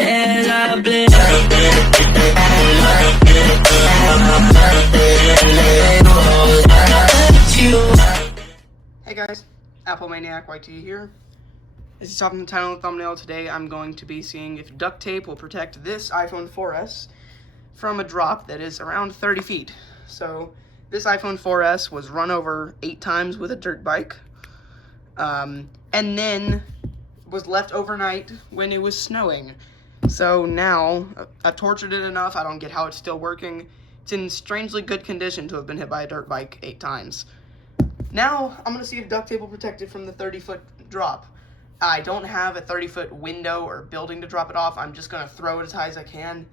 as I bled. Hey guys, Apple Maniac YT here. As you saw from the title and thumbnail, today I'm going to be seeing if duct tape will protect this iPhone 4S from a drop that is around 30 feet. So this iPhone 4S was run over 8 times with a dirt bike, and then was left overnight when it was snowing. So now, I've tortured it enough, I don't get how it's still working. It's in strangely good condition to have been hit by a dirt bike 8 times. Now, I'm going to see if duct tape will protect it from the 30-foot drop. I don't have a 30-foot window or building to drop it off. I'm just going to throw it as high as I can.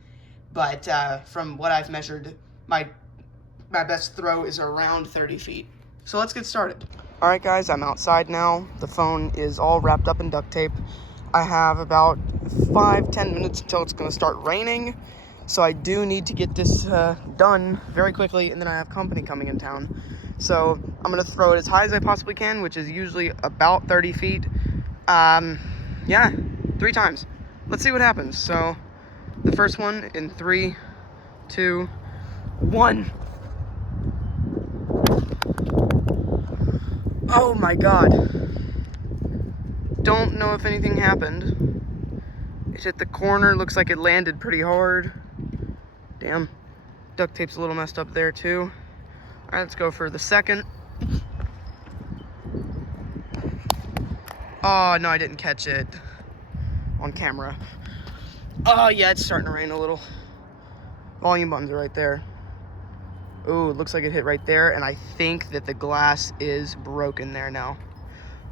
But from what I've measured, my best throw is around 30 feet. So let's get started. Alright guys, I'm outside now. The phone is all wrapped up in duct tape. I have about 5-10 minutes until it's going to start raining. So I do need to get this done very quickly, and then I have company coming in town. So I'm going to throw it as high as I possibly can, which is usually about 30 feet. Yeah, 3 times. Let's see what happens. So the first one in 3, 2, 1. Oh my god. Don't know if anything happened. It hit the corner, looks like it landed pretty hard. Damn. Duct tape's a little messed up there too. Alright, let's go for the second. Oh, no, I didn't catch it on camera. Oh, yeah, it's starting to rain a little. Volume buttons are right there. Ooh, it looks like it hit right there, and I think that the glass is broken there now.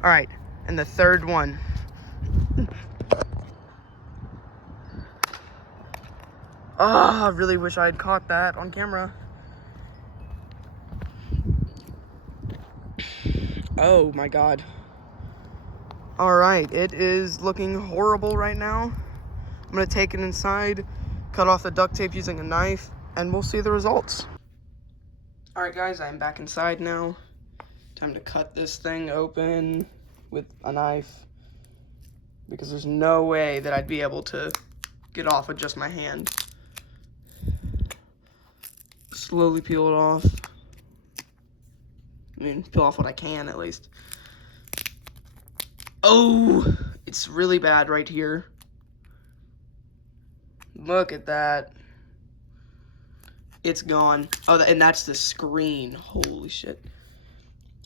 Alright, and the third one. Oh, I really wish I had caught that on camera. Oh my god. Alright, it is looking horrible right now. I'm gonna take it inside, cut off the duct tape using a knife, and we'll see the results. Alright guys, I'm back inside now. Time to cut this thing open with a knife, because there's no way that I'd be able to get off with just my hand. Slowly peel it off. I mean, peel off what I can at least. Oh, it's really bad right here. Look at that. It's gone. Oh, and that's the screen. Holy shit.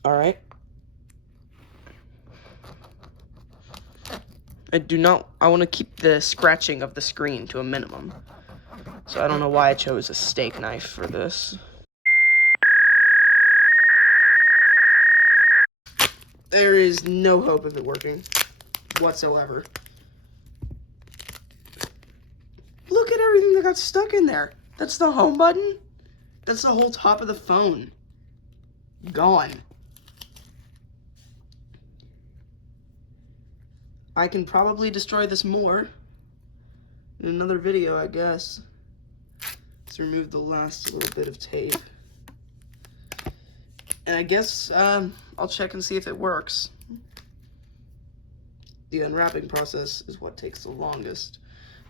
All right. I want to keep the scratching of the screen to a minimum. So I don't know why I chose a steak knife for this. There is no hope of it working whatsoever. Look at everything that got stuck in there. That's the home button. That's the whole top of the phone. Gone. I can probably destroy this more in another video, I guess. Let's remove the last little bit of tape. And I guess I'll check and see if it works. The unwrapping process is what takes the longest.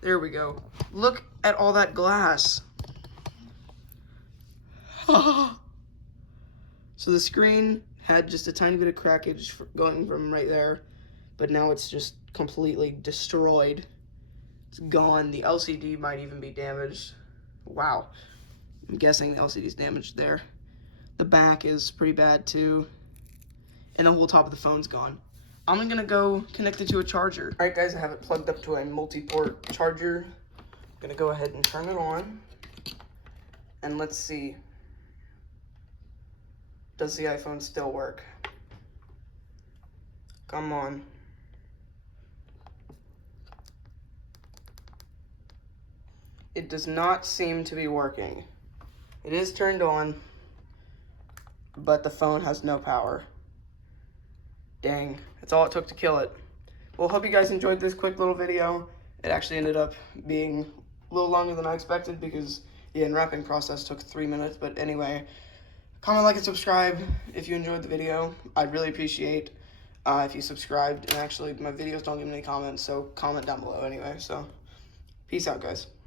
There we go. Look at all that glass. So the screen had just a tiny bit of crackage going from right there, but now it's just completely destroyed. It's gone. The LCD might even be damaged. Wow. I'm guessing the LCD's damaged there. The back is pretty bad too. And the whole top of the phone's gone. I'm gonna go connect it to a charger. Alright guys, I have it plugged up to a multi-port charger. I'm gonna go ahead and turn it on. And let's see. Does the iPhone still work? Come on. It does not seem to be working. It is turned on, but the phone has no power. Dang, that's all it took to kill it. Well, hope you guys enjoyed this quick little video. It actually ended up being a little longer than I expected because the unwrapping process took 3 minutes. But anyway, comment, like, and subscribe if you enjoyed the video. I'd really appreciate if you subscribed. And actually, my videos don't give me any comments, so comment down below anyway. So Peace out, guys.